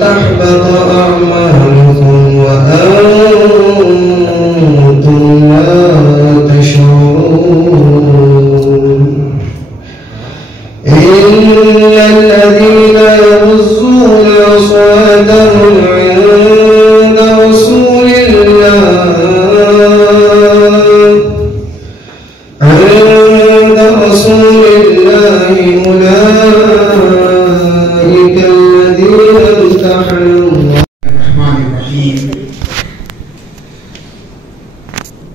تحبط أعمالكم وأنتم لا تشعرون إن الذين يغضون أصواتهم عند رسول الله أولئك الذين امتحنوا الله. الرحمن الرحيم.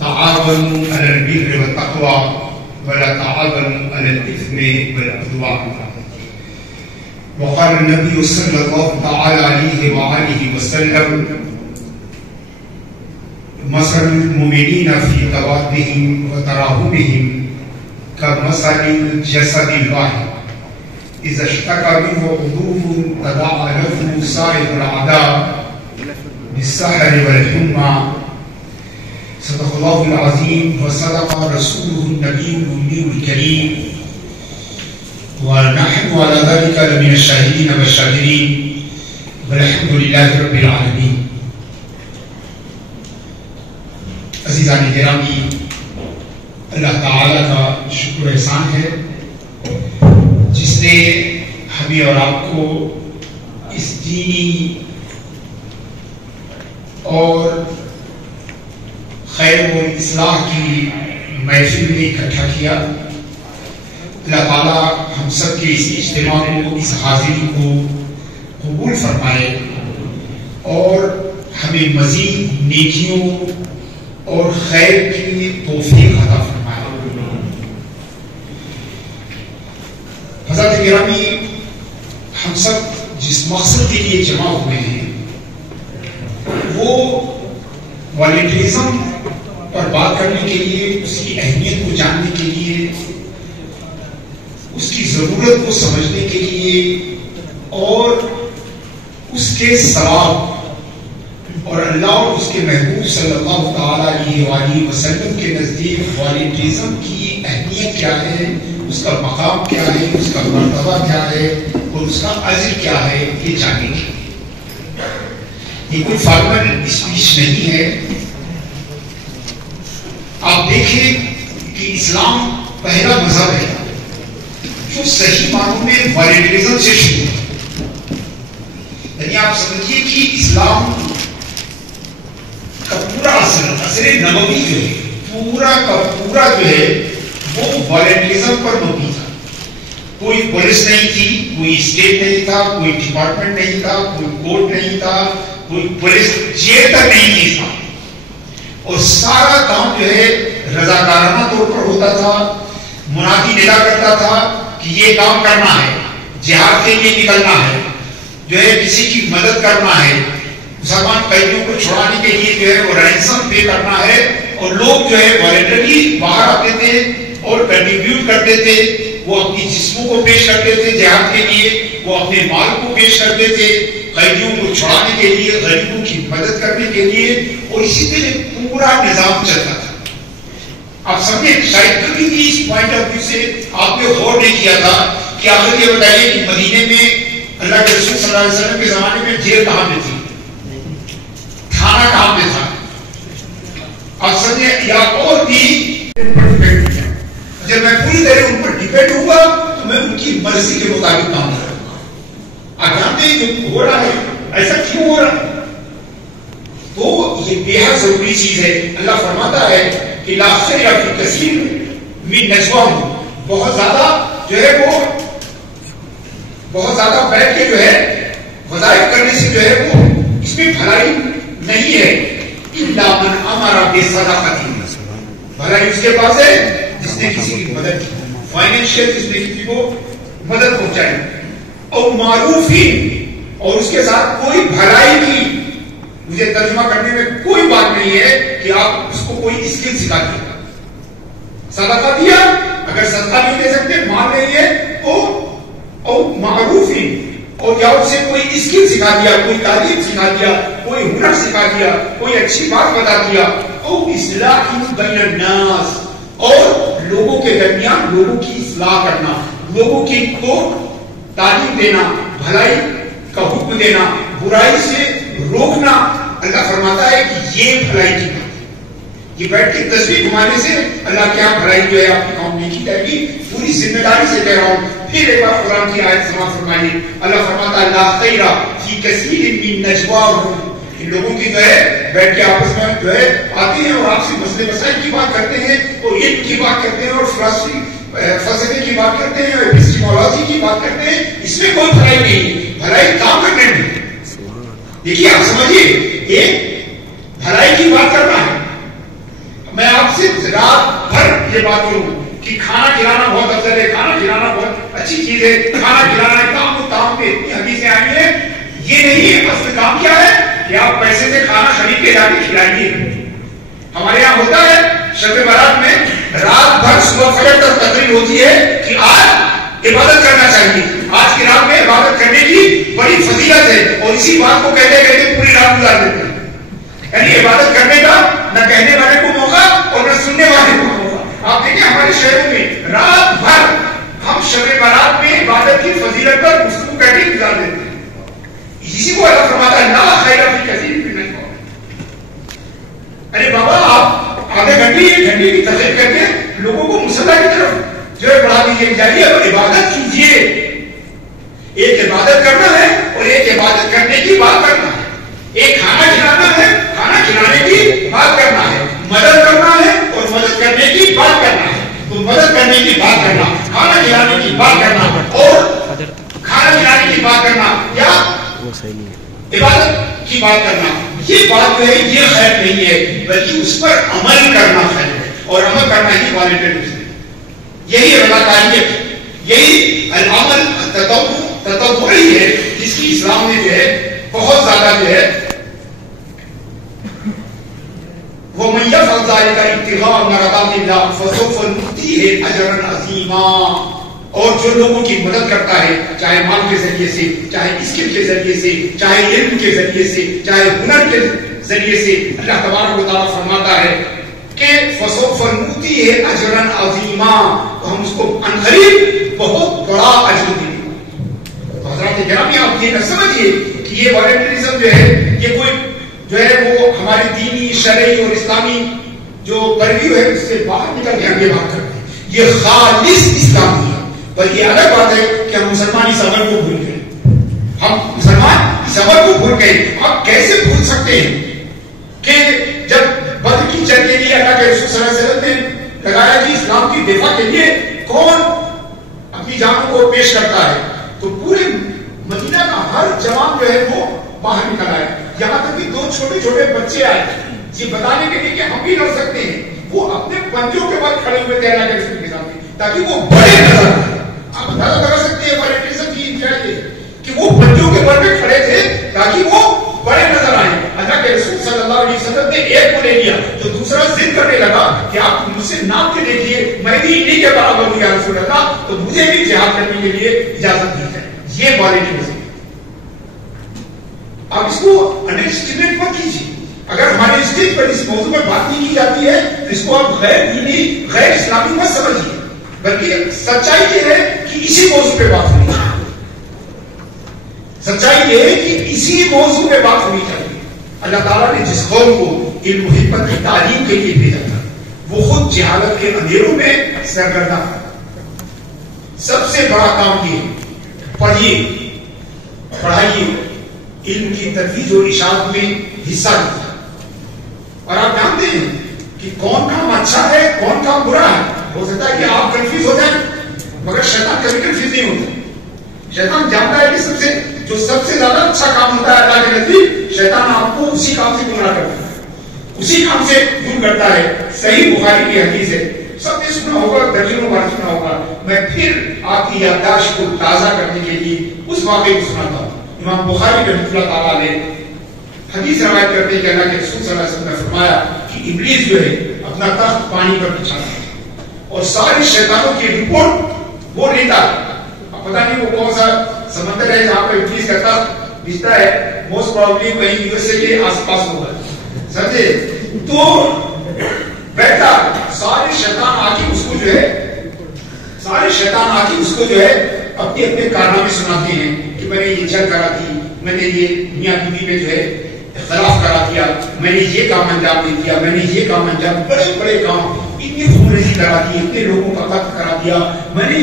تعاونوا على البر والتقوى ولا تعاونوا على الإثم والعدوان. وقال النبي صلى الله تعالى عليه وآله وسلم: مثل المؤمنين في توادهم وتراحمهم كمثل الجسد الواحد إذا اشتكى منه عضو تداعى له سائر الأعضاء بالسحر والحمى. صدق الله العظيم وصدق رسوله النبي الأمي الكريم ونحن على ذلك لمن الشاهدين والشاكرين والحمد لله رب العالمين. عزیزان گرامی، اللہ تعالیٰ کا شکر احسان ہے جس نے ہمیں اور آپ کو اس دینی اور خیر و اصلاح کی محفل میں اکٹھا کیا. اللہ تعالیٰ ہم سب کے اس اجتماع کو، اس حاضری کو قبول فرمائے اور ہمیں مزید نیکیوں اور خیر کی توفیق عطا فرمائے. حضرات گرامی، ہم سب جس مقصد کے لیے جمع ہوئے ہیں وہ والنٹیزم پر بات کرنے کے لیے، اس کی اہمیت کو جاننے کے لیے، اس کی ضرورت کو سمجھنے کے لیے اور اس کے ثواب اور اللہ اور اس کے محبوب صلی اللہ تعالیٰ علیہ وآلہ وسلم کے نزدیک والنٹیزم کی اہمیت کیا ہے، اس کا مقام کیا ہے، اس کا مرتبہ کیا ہے اور اس کا اجر کیا ہے، یہ جانیں گے. یہ کوئی فارمل اسپیچ نہیں ہے. آپ دیکھیں کہ اسلام پہلا مذہب ہے جو صحیح معنوں میں والنٹیزم سے شروع ہے. یعنی آپ سمجھیے کہ اسلام کا پورا اثر نبوی جو ہے، پورا کا پورا جو ہے وہ والنٹیزم پر مبنی تھا. کوئی پولیس نہیں تھی، کوئی اسٹیٹ نہیں تھا، کوئی ڈپارٹمنٹ نہیں تھا، کوئی کورٹ نہیں تھا، کوئی پولیس جیل تک نہیں تھی. اور سارا کام جو ہے رضاکارانہ طور پر ہوتا تھا. منادی ندا کرتا تھا کہ یہ کام کرنا ہے، جہاد کے لیے نکلنا ہے، جو ہے کسی کی مدد کرنا ہے، مسلمان قیدیوں کو چھڑانے کے لیے جو ہے وہ رینسم پے کرنا ہے. اور لوگ جو ہے والنٹری باہر آتے تھے اور کنٹریبیوٹ کرتے تھے. وہ اپنی جسموں کو پیش کرتے تھے جہاد کے لیے، وہ اپنے مال کو پیش کرتے تھے قیدیوں کو چھڑانے کے لیے، غریبوں کی مدد کرنے کے لیے. اور اسی طرح پورا نظام چلتا تھا. آپ سمجھیں شاید کبھی بھی اس پوائنٹ آف ویو سے آپ نے غور نہیں کیا تھا کہ آخر یہ بتائیے کہ مدینے میں اللہ کے رسول صلی اللہ علیہ وسلم کے زمانے میں جیل کہاں پہ تھی، تھانہ کہاں پہ تھا. آپ سمجھیں یا اور بھی جب میں پوری طرح ان پر ڈیپینڈ ہوا تو میں ان کی مرضی کے مطابق کام کروں گا. آپ جانتے ہیں جو ہو رہا ہے ایسا کیوں ہو رہا ہے؟ تو یہ بے حد ضروری چیز ہے. اللہ فرماتا ہے کہ لا خیر فی کثیر من نجواہم، بہت زیادہ جو ہے وہ بہت زیادہ بیٹھ کے جو ہے وظائف کرنے سے جو ہے وہ اس میں بھلائی نہیں ہے. الا من امر بصدقۃ، بھلائی اس کے پاس ہے جس نے کسی کی مدد کی، فائنینشیل جس نے کسی کو مدد پہنچائی، اور معروف ہی، اور اس کے ساتھ کوئی بھلائی کی. مجھے ترجمہ کرنے میں کوئی بات نہیں ہے کہ آپ اس کو کوئی اسکل سکھا دیا، صدقہ دیا، اگر صدقہ نہیں دے سکتے، مال نہیں ہے تو اور معروف ہی، اور یا اسے کوئی اسکل سکھا دیا، کوئی تعلیم سکھا دیا، کوئی ہنر سکھا دیا، کوئی اچھی بات بتا دیا. اور اصلاح بین الناس، اور لوگوں کے درمیان لوگوں کی اصلاح کرنا، لوگوں کی کو تعلیم تعلیم دینا، بھلائی کا حکم دینا، برائی سے روکنا، اللہ فرماتا ہے کہ یہ بھلائی کی بات ہے. یہ بیٹھ کے تصویر گھمانے سے اللہ کے یہاں بھلائی جو ہے آپ کی قوم میں کی جائے گی. پوری ذمہ داری سے کہہ رہا ہوں. پھر ایک بار قرآن کی آیت سماعت فرمائیے. اللہ فرماتا ہے لا خیر فی کثیر من نجواہم. ان لوگوں کی جو ہے بیٹھ کے آپس میں جو ہے آتے ہیں اور آپ سے مسئلے مسائل کی بات کرتے ہیں اور علم کی بات کرتے ہیں اور فلسفے کی بات کرتے ہیں اور ایپسٹیمولوجی کی بات کرتے ہیں. اس میں کوئی بھلائی نہیں. بھلائی کام کرنے میں. دیکھیے آپ سمجھیے ایک بھلائی کی بات کرنا ہے. میں آپ سے رات بھر یہ بات کروں کہ کھانا کھلانا بہت افضل ہے، کھانا کھلانا بہت اچھی چیز ہے، کھانا کھلانا ہے. کام کو کام پہ اتنی حدیثیں آئی ہیں. یہ نہیں، اصل کام کیا ہے کہ آپ پیسے سے کھانا خرید کے جا کے کھلائیے. ہمارے یہاں ہوتا ہے شب برات میں رات بھر صبح فجر تک تقریر ہوتی ہے کہ آج عبادت کرنا چاہیے. آج کی رات میں عبادت کرنے کی بڑی فضیلت ہے اور اسی بات کو کہتے کہتے پوری رات گزار دیتے ہیں. یعنی عبادت کرنے کا نہ کہنے والے کو موقع اور نہ سننے والے کو موقع. آپ دیکھیں ہمارے شہروں میں رات بھر ہم شب برات میں عبادت کی فضیلت پر گفتگو کر کے گزار دیتے ہیں. اسی کو اللہ فرماتا ہے لا خیر فی کثیر من نجواہم. ارے بابا آپ آدھے گھنٹے ایک گھنٹے کی تقریر کر کے لوگوں کو مصلی کی طرف جو ہے بڑھا دیجیے. جائیے اور عبادت کیجیے. ایک عبادت کرنا ہے اور ایک عبادت کرنے کی بات کرنا ہے. ایک کھانا کھلانا ہے، کھانا کھلانے کی بات کرنا ہے. مدد کرنا ہے اور مدد کرنے کی بات کرنا ہے. تو مدد کرنے کی بات کرنا، کھانا کھلانے کی بات کرنا اور کھانا کھلانے کی بات کرنا یا عبادت کی بات کرنا، یہ بات جو ہے یہ خیر نہیں ہے بلکہ اس پر عمل کرنا خیر ہے. اور عمل کرنا ہی والدین ہے. یہی رضاکاریت، یہی العمل تطوعی ہے جس کی اسلام نے جو ہے بہت زیادہ جو ہے وہ من یفعل ذلک ابتغاء مرضات اللہ فسوف نؤتیہ اجرا عظیما. اور جو لوگوں کی مدد کرتا ہے چاہے مال کے ذریعے سے، چاہے اسکل کے ذریعے سے، چاہے علم کے ذریعے سے، چاہے ہنر کے ذریعے سے، اللہ تبارک و تعالیٰ فرماتا ہے کہ فسوف نؤتیہ اجرا عظیما. تو ہم اس کو عنقریب بہت بڑا اجر دیں گے. تو حضرات گرامی آپ یہ نہ سمجھیے کہ یہ والنٹرزم جو ہے یہ کوئی جو ہے وہ ہماری دینی شرعی اور اسلامی جو پرویو ہے اس سے باہر نکل کے ہم یہ بات کرتے ہیں. یہ خالص اسلامی ہے. بلکہ الگ بات ہے کہ ہم مسلمان اس عمل کو بھول گئے. ہم مسلمان اس عمل کو بھول گئے. آپ کیسے بھول سکتے ہیں کہ جب بدر کی جنگ کے لیے اللہ کے رسول صلی اللہ علیہ وسلم نے لگایا کہ اسلام کی دفاع کے لیے کون اپنی جانوں کو پیش کرتا ہے تو پورے مدینہ کا ہر جوان جو ہے وہ باہر نکل آئے. یہاں تک کہ 2 چھوٹے چھوٹے بچے آئے یہ بتانے کے لیے کہ ہم بھی لڑ سکتے ہیں. وہ اپنے پنجوں کے بعد کھڑے ہوئے تھے اللہ کے رسول کے سامنے تاکہ وہ بڑے نظر آئے. آپ اندازہ لگا سکتے ہیں والنٹرزم کی انتہا یہ کہ وہ پنجوں کے بل پہ کھڑے تھے تاکہ وہ بڑے نظر آئیں. اللہ کے رسول صلی اللہ علیہ وسلم نے ایک کو لے لیا تو دوسرا ضد کرنے لگا کہ آپ مجھ سے ناپ کے دیکھیے میں بھی انہیں کے برابر ہوں یا رسول اللہ تو مجھے بھی جہاد کرنے کے لیے اجازت دی جائے. یہ والنٹرزم. آپ اس کو انڈر اسٹیمیٹ مت کیجیے. اگر ہمارے اسٹیج پر اس موضوع پر بات نہیں کی جاتی ہے تو اس کو آپ غیر دینی غیر اسلامی مت سمجھیے بلکہ سچائی یہ ہے کہ اسی موضوع پہ بات ہونی چاہیے. سچائی یہ ہے کہ اسی موضوع پہ بات ہونی چاہیے. اللہ تعالیٰ نے جس قوم کو علم و حکمت کی تعلیم کے لیے بھیجا تھا وہ خود جہالت کے اندھیروں میں سرگرداں تھا. سب سے بڑا کام یہ پڑھیے پڑھائیے علم کی ترویج اور اشاعت میں حصہ لیتا. اور آپ جانتے ہیں کہ کون کام اچھا ہے کون کام برا ہے. ہو سکتا ہے کہ آپ کنفیوز ہو جائیں مگر شیطان کبھی کنفیوز نہیں ہوتا. شیطان جانتا ہے کہ جو سب سے زیادہ اچھا کام ہوتا ہے اللہ کے نزدیک شیطان آپ کو اسی کام سے گمراہ کرتا ہے اسی کام سے دور کرتا ہے. صحیح بخاری کی حدیث ہے سب نے سنا ہوگا درجنوں بار سنا ہوگا. میں پھر آپ کی یادداشت کو تازہ کرنے کے لیے اس واقعے کو سناتا ہوں. امام بخاری رحمۃ اللہ تعالیٰ نے حدیث روایت کرتے ہیں کہ اللہ کے رسول صلی اللہ علیہ وسلم نے فرمایا کہ ابلیس جو ہے اپنا تخت پانی پر بچھاتا ہے اور ساری شیطانوں کی رپورٹ وہ لیتا ہے. اب پتہ نہیں وہ کون سا سمندر ہے جہاں پہ ابلیس کا تخت بچتا ہے. موسٹ پروبلی کہیں یو ایس اے کے آس پاس ہوگا سمجھے. تو بیٹھا سارے شیطان آ کے اس کو جو ہے اپنے اپنے کارنامے سناتے ہیں جھڑ کرا دی، میں نے یہ میاں بیوی میں جو ہے اختلاف کرا دیا، میں نے یہ کام انجام نہیں دیا، میں نے یہ کام انجام، بڑے بڑے کام، اتنی خونریزی کرا دی، اتنے لوگوں کا قتل کرا دیا، میں نے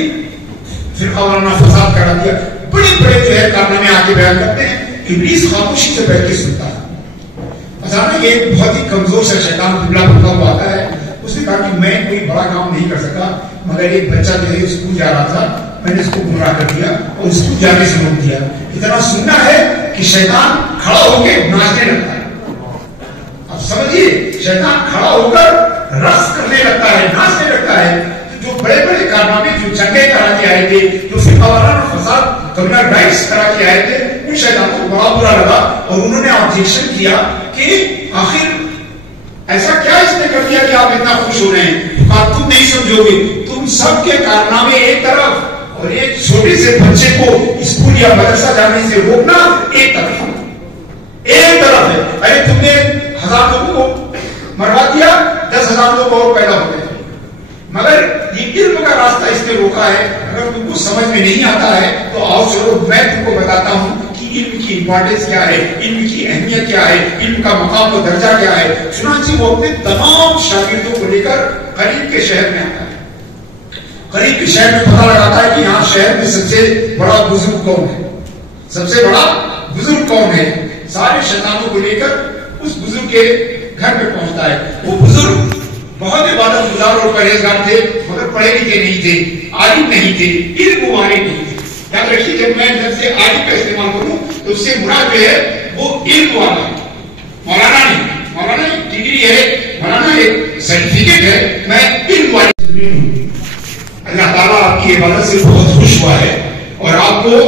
فرقہ وارانہ فساد کرا دیا، بڑے بڑے جو ہے کارنامے آگے بیان کرتے ہیں. ابلیس خاموشی سے بیٹھ کے سنتا ہے. اچانک ایک بہت ہی کمزور سا شیطان دبلا پتلا ہوا آتا ہے. اس نے کہا کہ میں کوئی بڑا کام نہیں کر سکا، مگر ایک بچہ جو ہے اسکول جا رہا تھا، میں نے اس کو گمراہ کر دیا اور اسکول جانے سے روک دیا. اتنا سننا ہے کہ شیطان کھڑا ہو کے ناچنے لگتا ہے. اب سمجھیے، شیطان کھڑا ہو کر رقص کرنے لگتا ہے، ناچنے لگتا ہے. جو بڑے بڑے کارنامے، جو جنگیں کرا کے آئے تھے، جو فرقہ وارانہ فساد کمیونل رائٹس کرا کے آئے تھے، ان شیطانوں کو بڑا برا لگا اور انہوں نے آبجیکشن کیا کہ آخر ایسا کیا اس نے کر دیا کہ آپ اتنا خوش ہو رہے ہیں؟ کہا تم نہیں سمجھو گے، تم سب کے کارنامے ایک طرف اور ایک چھوٹے سے بچے کو اسکول یا مدرسہ جانے سے روکنا ایک طرف ہے. ارے تم نے 1000 لوگوں کو مروا دیا، 10,000 لوگ اور پیدا ہو گئے، مگر یہ علم کا راستہ اس نے روکا ہے. اگر تم کو سمجھ میں نہیں آتا ہے تو آؤ چلو میں تم کو بتاتا ہوں کہ علم کی امپورٹنس کیا ہے، علم کی اہمیت کیا ہے، علم کا مقام و درجہ کیا ہے. چنانچہ وہ اپنے تمام شاگردوں کو لے کر قریب کے شہر میں آتا ہے. قریب کے شہر میں پتہ لگاتا ہے کہ یہاں شہر میں سب سے بڑا بزرگ کون ہے، سب سے بڑا بزرگ کون ہے. سارے شیطانوں کو لے کر اس بزرگ کے گھر میں پہنچتا ہے. وہ بزرگ بہت عبادت گزار اور پرہیزگار تھے، مگر پڑھے لکھے نہیں تھے، عالم نہیں تھے، علم والے نہیں تھے. یاد رکھیے، جب میں جب سے عالم کا استعمال کروں تو اس سے مراد جو ہے وہ علم والا ہے، مولانا نہیں. مولانا ایک ڈگری ہے، مولانا ایک سرٹیفکیٹ ہے، میں علم والے ہوں. اللہ تعالیٰ آپ کی عبادت سے بہت خوش ہوا ہے اور آپ کو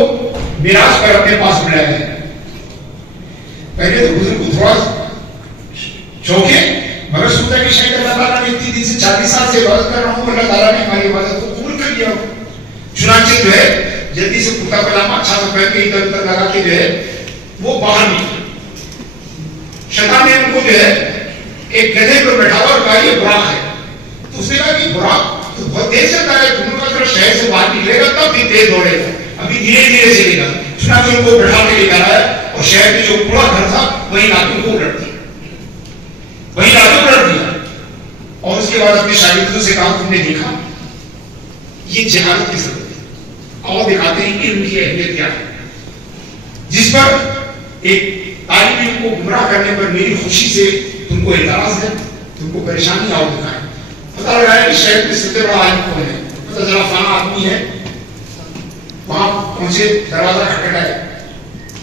میراث پر اپنے پاس بلایا ہے. پہلے تو بزرگ کو تھوڑا چوکے، مگر سنتا کہ شاید اللہ تعالیٰ نے اتنی دن سے 40 سال سے عبادت کر رہا ہوں، اللہ تعالیٰ نے ہماری عبادت کو قبول کر لیا. چنانچہ جو ہے جلدی سے کرتا پجامہ اچھا سا پہن کے ادھر ادھر لگا کے جو ہے وہ باہر نکلے. شیطان نے ان کو جو ہے ایک گدھے پر بیٹھا اور کہا یہ براق ہے. تو اس نے کہا کہ براق تو بہت تیز چلتا ہے، تم کا ذرا شہر سے باہر نکلے گا تب بھی تیز دوڑے گا، ابھی دھیرے دھیرے چلے گا. چنانچہ ان کو بٹھا کے لے کر آیا اور شہر میں جو کوڑا گھر تھا وہیں لا کے ان کو الٹ دیا، وہیں لا کے الٹ دیا. اور اس کے بعد اپنے شاگردوں سے کہا تم نے دیکھا یہ جہالت کی ضرورت ہے، اور دکھاتے ہیں علم کی اہمیت کیا ہے. جس پر ایک طالب علم کو گمراہ کرنے پر میری خوشی سے تم کو اعتراض ہے، تم کو پریشانی آؤ دکھائیں. پتہ لگایا کہ شہر میں سب سے بڑا عالم کون ہے. پتہ ذرا فلاں آدمی ہے. وہاں پہنچے، دروازہ کھٹکھٹایا،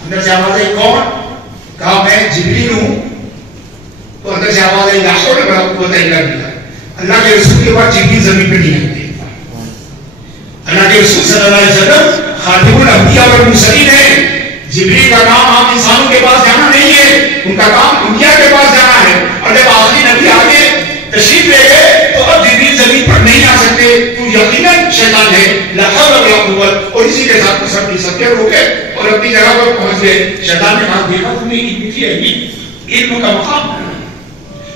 اندر سے آواز آئی کون؟ کہا میں جبریل ہوں. تو اندر سے آواز آئی لا حول ولا قوت الا باللہ. اللہ کے رسول کے بعد جبریل زمین پہ نہیں آتے. اللہ کے رسول صلی اللہ علیہ وسلم خاتم الانبیاء والمرسلین ہیں. جبریل کا کام عام انسانوں کے پاس جانا نہیں ہے، ان کا کام انبیاء کے پاس جانا ہے. اور جب آخری نبی آگے تشریف لے گئے تو اب جبریل زمین پر نہیں آ سکتے، تو یقیناً شیطان ہے. لا حول ولا قوت. اور اسی کے ساتھ سب کے روکے اور اپنی جگہ پر پہنچ گئے. شیطان نے کہا دیکھا تم نے علم کی اہمیت، علم کا مقام.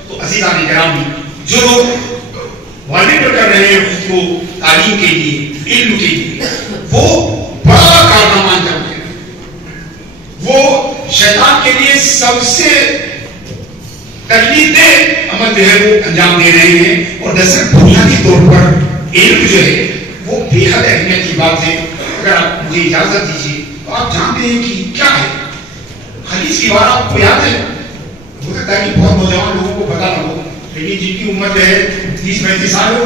تو عزیزان گرامی، جو لوگ والنٹیئر کر رہے ہیں خود کو تعلیم کے لیے، علم کے لیے، وہ بڑا کارنامہ انجام دے رہے ہیں. وہ شیطان کے لیے سب سے تکلیف دہ عمل جو ہے وہ انجام دے رہے ہیں. اور دراصل بنیادی طور پر علم جو ہے وہ بے حد اہمیت کی بات ہے. اگر آپ مجھے اجازت دیجیے تو آپ جانتے ہیں کہ کیا ہے حدیث کی بات آپ کو یاد ہے. ہو سکتا ہے کہ بہت نوجوان لوگوں کو پتا نہ ہو، لیکن جن کی عمر جو ہے 30-35 سال ہو.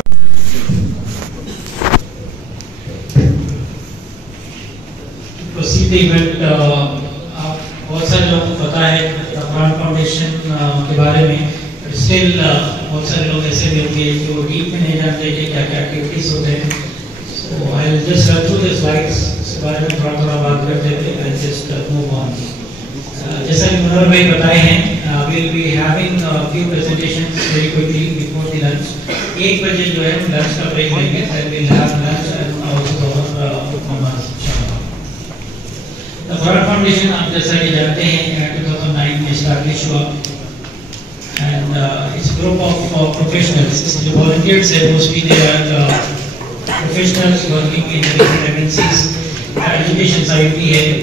بہت سارے لوگوں کو پتا ہے قرآن فاؤنڈیشن کے بارے میں، اسٹل بہت سارے لوگ ایسے بھی ہوں گے جو ڈیپ میں نہیں جانتے کہ کیا کیا ایکٹیویٹیز ہوتے ہیں. So I will just run through the slides, اس کے بارے میں تھوڑا بات کرتے ہوئے آئی جسٹ موو آن. جیسا کہ منور بھائی بتائے ہیں، we will be having few presentations very quickly before the lunch. 1 بجے جو ہے لنچ کا بریک لیں گے، then we will have lunch and also performance. Quran foundation آپ جیسا کہ جانتے ہیں 2009 میں اسٹیبلش ہوا، and it's group of professionals. جو والنٹیئرز ہیں mostly they are professionals working in different agencies. Education side بھی ہے،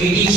ATG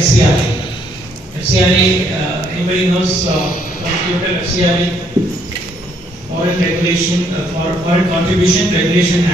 FCRA। anybody knows computer FCRA foreign regulation foreign contribution regulation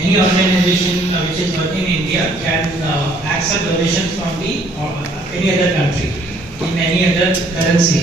any organization which is working in India can accept donations from the any other country in any other currency.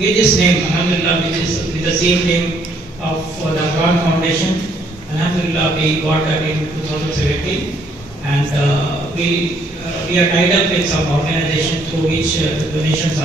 with this name alhamdulillah with the same name of the Quran Foundation. Alhamdulillah we got that in 2017 and we are tied up with some organization through which donations